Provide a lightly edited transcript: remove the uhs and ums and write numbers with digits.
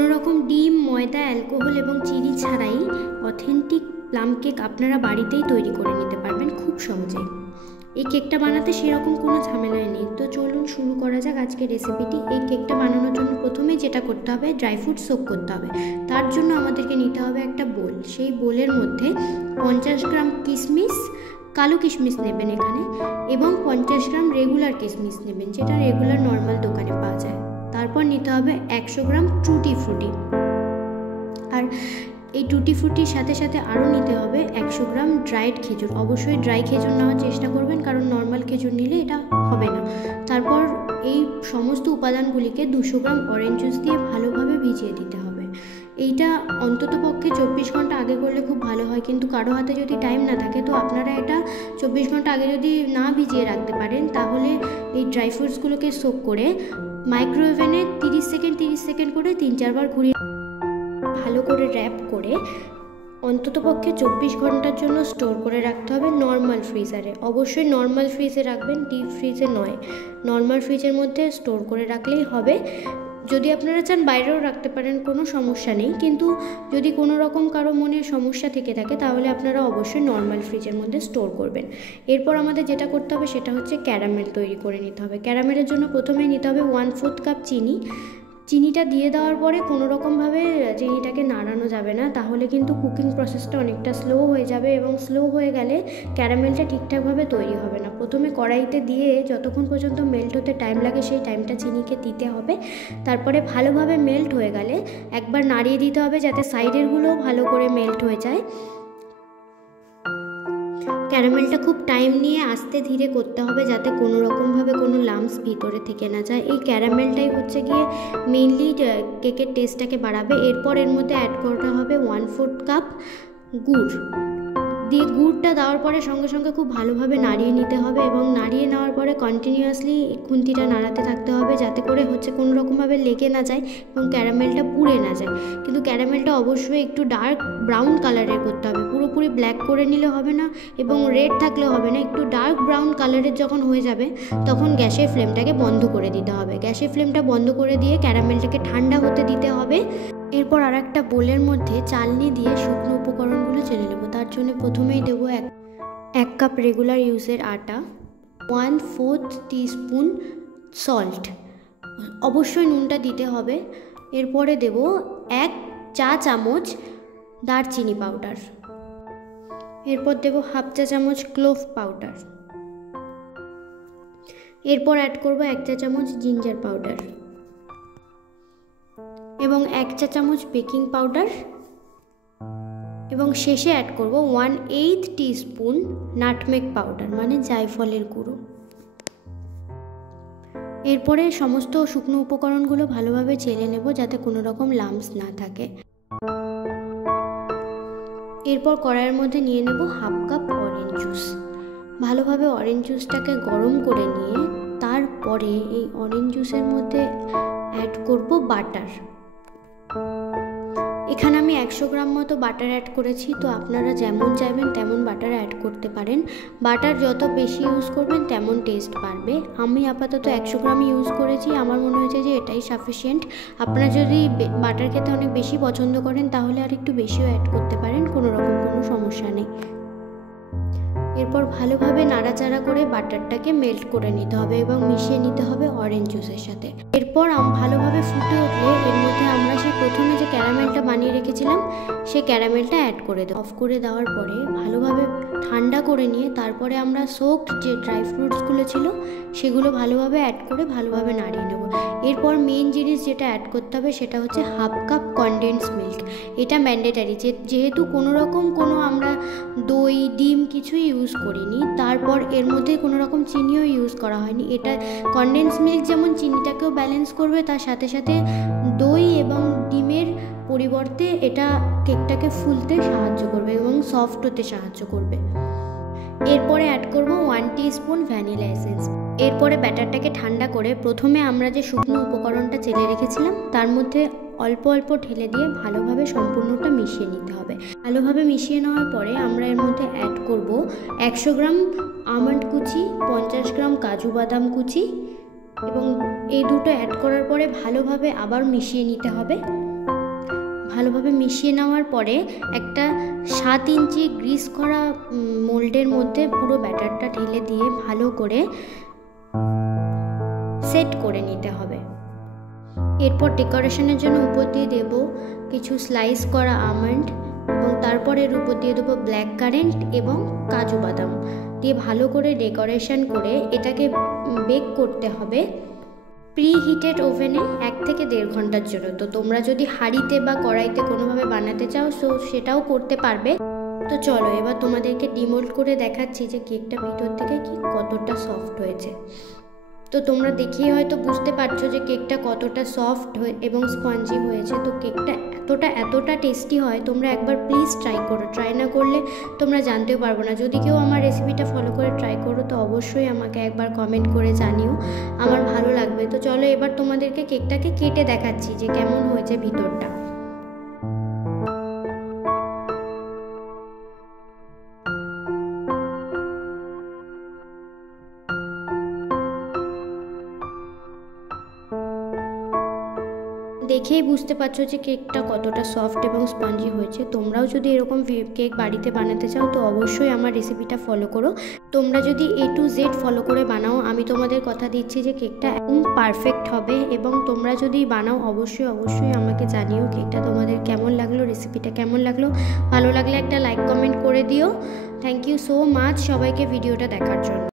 কোনো রকম ডিম, ময়দা, অ্যালকোহল এবং চিনি ছাড়াই অথেন্টিক প্লাম কেক আপনারা বাড়িতেই তৈরি করে নিতে পারবেন খুব সহজেই। এই কেকটা বানাতে সেরকম কোনো ঝামেলাই নেই। তো চলুন শুরু করা যাক আজকের রেসিপিটি। এই কেকটা বানানোর জন্য প্রথমেই যেটা করতে হবে, ড্রাই ফ্রুট সোক করতে হবে। তার জন্য আমাদেরকে নিতে হবে একটা বোল। সেই বোলের মধ্যে 50 গ্রাম কিশমিশ, কালো কিশমিশ নেবেন এখানে, এবং 50 গ্রাম রেগুলার কিশমিশ নেবেন, যেটা রেগুলার নর্মাল দোকানে পাওয়া যায়। তারপর নিতে হবে 100 গ্রাম টুটি ফ্রুটি। আর এই টুটি ফ্রুটির সাথে সাথে আরও নিতে হবে 100 গ্রাম ড্রাইড খেজুর। অবশ্যই ড্রাই খেজুর নেওয়ার চেষ্টা করবেন, কারণ নর্মাল খেজুর নিলে এটা হবে না। তারপর এই সমস্ত উপাদানগুলিকে 200 গ্রাম অরেঞ্জ জুস দিয়ে ভালোভাবে ভিজিয়ে দিতে হবে। এইটা অন্তত পক্ষে 24 ঘন্টা আগে করলে খুব ভালো হয়, কিন্তু কারো হাতে যদি টাইম না থাকে তো আপনারা এটা 24 ঘন্টা আগে যদি না ভিজিয়ে রাখতে পারেন, তাহলে এই ড্রাই ফ্রুটসগুলোকে সোক করে মাইক্রোওভেনে 30 সেকেন্ড করে 3-4 বার ঘুরিয়ে ভালো করে র্যাপ করে অন্ততপক্ষে 24 ঘন্টার জন্য স্টোর করে রাখতে হবে নর্মাল ফ্রিজারে। অবশ্যই নর্মাল ফ্রিজে রাখবেন, ডিপ ফ্রিজে নয়। নর্মাল ফ্রিজের মধ্যে স্টোর করে রাখলেই হবে। যদি আপনারা চান বাইরেও রাখতে পারেন, কোনো সমস্যা নেই, কিন্তু যদি কোনো রকম কারো মনে সমস্যা থেকে থাকে তাহলে আপনারা অবশ্যই নর্মাল ফ্রিজের মধ্যে স্টোর করবেন। এরপর আমাদের যেটা করতে হবে সেটা হচ্ছে ক্যারামেল তৈরি করে নিতে হবে। ক্যারামেলের জন্য প্রথমেই নিতে হবে 1/4 কাপ চিনি। চিনিটা দিয়ে দেওয়ার পরে কোনো রকমভাবে চিনিটাকে নাড়ানো যাবে না, তাহলে কিন্তু কুকিং প্রসেসটা অনেকটা স্লো হয়ে যাবে, এবং স্লো হয়ে গেলে ক্যারামেলটা ঠিকঠাকভাবে তৈরি হবে না। প্রথমে কড়াইতে দিয়ে যতক্ষণ পর্যন্ত মেল্ট হতে টাইম লাগে সেই টাইমটা চিনিকে দিতে হবে। তারপরে ভালোভাবে মেল্ট হয়ে গেলে একবার নাড়িয়ে দিতে হবে, যাতে সাইডেরগুলোও ভালো করে মেল্ট হয়ে যায়। ক্যারামেলটা খুব টাইম নিয়ে আস্তে ধীরে করতে হবে, যাতে কোনো রকমভাবে কোনো লাম্পস ভিতরে থেকে না যায়। এই ক্যারামেলটাই হচ্ছে গিয়ে মেইনলি কেকের টেস্টটাকে বাড়াবে। এরপর এর মধ্যে অ্যাড করতে হবে 1/4 কাপ গুড় দিয়ে, গুড়টা দেওয়ার পরে সঙ্গে সঙ্গে খুব ভালোভাবে নাড়িয়ে নিতে হবে, এবং নাড়িয়ে নেওয়ার পরে কন্টিনিউয়াসলি খুন্তিটা নাড়াতে থাকতে হবে, যাতে করে হচ্ছে কোনো রকমভাবে লেগে না যায় এবং ক্যারামেলটা পুড়ে না যায়। কিন্তু ক্যারামেলটা অবশ্যই একটু ডার্ক ব্রাউন কালারের করতে হবে, পুরোপুরি ব্ল্যাক করে নিলে হবে না এবং রেড থাকলেও হবে না। একটু ডার্ক ব্রাউন কালারের যখন হয়ে যাবে তখন গ্যাসের ফ্লেমটাকে বন্ধ করে দিতে হবে। গ্যাসের ফ্লেমটা বন্ধ করে দিয়ে ক্যারামেলটাকে ঠান্ডা হতে দিতে হবে। এরপর আর একটা বোলের মধ্যে চালনি দিয়ে শুকনো উপকরণগুলো চেলে নেব। তার জন্য প্রথমেই দেবো 1 কাপ রেগুলার ইউজের আটা, 1/4 টিস্পুন সল্ট, অবশ্যই নুনটা দিতে হবে। এরপরে দেব 1 চা চামচ দারচিনি পাউডার। এরপর দেব 1/2 চা চামচ ক্লোভ পাউডার। এরপর অ্যাড করব 1 চা চামচ জিঞ্জার পাউডার এবং 1 চা চামচ বেকিং পাউডার, এবং শেষে অ্যাড করব 1/8 টিস্পুন নাটমেগ পাউডার, মানে জায়ফলের গুঁড়ো। এরপরে সমস্ত শুকনো উপকরণগুলো ভালোভাবে চেলে নেব, যাতে কোনো রকম লাম্পস না থাকে। এরপর কড়াইয়ের মধ্যে নিয়ে নেব 1/2 কাপ অরেঞ্জ জুস। ভালোভাবে অরেঞ্জ জুসটাকে গরম করে নিয়ে তারপরে এই অরেঞ্জ জুসের মধ্যে অ্যাড করব বাটার। এখানে আমি 100 গ্রাম মতো বাটার অ্যাড করেছি, তো আপনারা যেমন চাইবেন তেমন বাটার অ্যাড করতে পারেন। বাটার যত বেশি ইউজ করবেন তেমন টেস্ট বাড়বে। আমি আপাতত 100 গ্রাম ইউজ করেছি, আমার মনে হয়েছে যে এটাই সাফিসিয়েন্ট। আপনারা যদি বাটার খেতে অনেক বেশি পছন্দ করেন তাহলে আর একটু বেশিও অ্যাড করতে পারেন, কোনো রকম কোনো সমস্যা নেই। এরপর ভালোভাবে নাড়াচাড়া করে বাটারটাকে মেল্ট করে নিতে হবে এবং মিশিয়ে নিতে হবে অরেঞ্জ জুসের সাথে। এরপর ভালোভাবে ফুটে উঠলে এর মধ্যে আমরা সেই প্রথমে যে ক্যারামেলটা বানিয়ে রেখেছিলাম সেই ক্যারামেলটা অ্যাড করে দেব। অফ করে দেওয়ার পরে ভালোভাবে ঠান্ডা করে নিয়ে তারপরে আমরা সোকড যে ড্রাই ফ্রুটসগুলো ছিল সেগুলো ভালোভাবে অ্যাড করে ভালোভাবে নাড়িয়ে নেব। এরপর মেন জিনিস যেটা অ্যাড করতে হবে সেটা হচ্ছে 1/2 কাপ কনডেন্স মিল্ক। এটা ম্যান্ডেটারি, যেহেতু কোনো রকম কোনো আমরা দই, ডিম কিছুই ইউজ করিনি, তারপর এর মধ্যে কোনো রকম চিনিও ইউজ করা হয়নি। এটা কনডেন্স মিল্ক যেমন চিনিটাকেও ব্যালেন্স করবে, তার সাথে সাথে দই এবং ডিমের পরিবর্তে এটা কেকটাকে ফুলতে সাহায্য করবে এবং সফট হতে সাহায্য করবে। এরপরে অ্যাড করব 1 টিস্পুন ভ্যানিলা এসেন্স। এরপরে ব্যাটারটাকে ঠান্ডা করে প্রথমে আমরা যে শুকনো উপকরণটা চেলে রেখেছিলাম তার মধ্যে অল্প অল্প ঢেলে দিয়ে ভালোভাবে সম্পূর্ণটা মিশিয়ে নিতে হবে। ভালোভাবে মিশিয়ে নেওয়ার পরে আমরা এর মধ্যে অ্যাড করব 100 গ্রাম আমন্ড কুচি, 50 গ্রাম কাজু বাদাম কুচি, এবং এই দুটো অ্যাড করার পরে ভালোভাবে আবার মিশিয়ে নিতে হবে। ভালোভাবে মিশিয়ে নেওয়ার পরে একটা 7 ইঞ্চি গ্রিস করা মোল্ডের মধ্যে পুরো ব্যাটারটা ঢেলে দিয়ে ভালো করে সেট করে নিতে হবে। এরপর ডেকোরেশনের জন্য উপর দিয়ে দেব কিছু স্লাইস করা আমন্ড এবং তারপর এর উপর দিয়ে দেবো ব্ল্যাক কারেন্ট এবং কাজু বাদাম দিয়ে ভালো করে ডেকোরেশন করে এটাকে বেক করতে হবে প্রি হিটেড ওভেনে 1 থেকে 1.5 ঘন্টার জন্য। তো তোমরা যদি হাঁড়িতে বা কড়াইতে কোনোভাবে বানাতে চাও সেটাও করতে পারবে। তো চলো এবার তোমাদেরকে ডিমোল্ড করে দেখাচ্ছি যে কেকটা ভিতর থেকে কি কতটা সফট হয়েছে। তো তোমরা দেখেই হয়তো বুঝতে পারছো যে কেকটা কতটা সফট এবং স্পঞ্জি হয়েছে। তো কেকটা এতটা টেস্টি হয়, তোমরা একবার প্লিজ ট্রাই করো। ট্রাই না করলে তোমরা জানতেও পারবো না। যদি কেউ আমার রেসিপিটা ফলো করে ট্রাই করো তো অবশ্যই আমাকে একবার কমেন্ট করে জানিও, আমার ভালো লাগবে। তো চলো এবার তোমাদেরকে কেকটাকে কেটে দেখাচ্ছি যে কেমন হয়েছে ভিতরটা। দেখেই বুঝতে পারছো যে কেকটা কতটা সফট এবং স্পঞ্জি হয়েছে। তোমরাও যদি এরকম কেক বাড়িতে বানাতে চাও তো অবশ্যই আমার রেসিপিটা ফলো করো। তোমরা যদি A to Z ফলো করে বানাও, আমি তোমাদের কথা দিচ্ছি যে কেকটা একদম পারফেক্ট হবে। এবং তোমরা যদি বানাও অবশ্যই আমাকে জানিও কেকটা তোমাদের কেমন লাগলো, রেসিপিটা কেমন লাগলো। ভালো লাগলে একটা লাইক কমেন্ট করে দিও। থ্যাংক ইউ সো মাচ সবাইকে ভিডিওটা দেখার জন্য।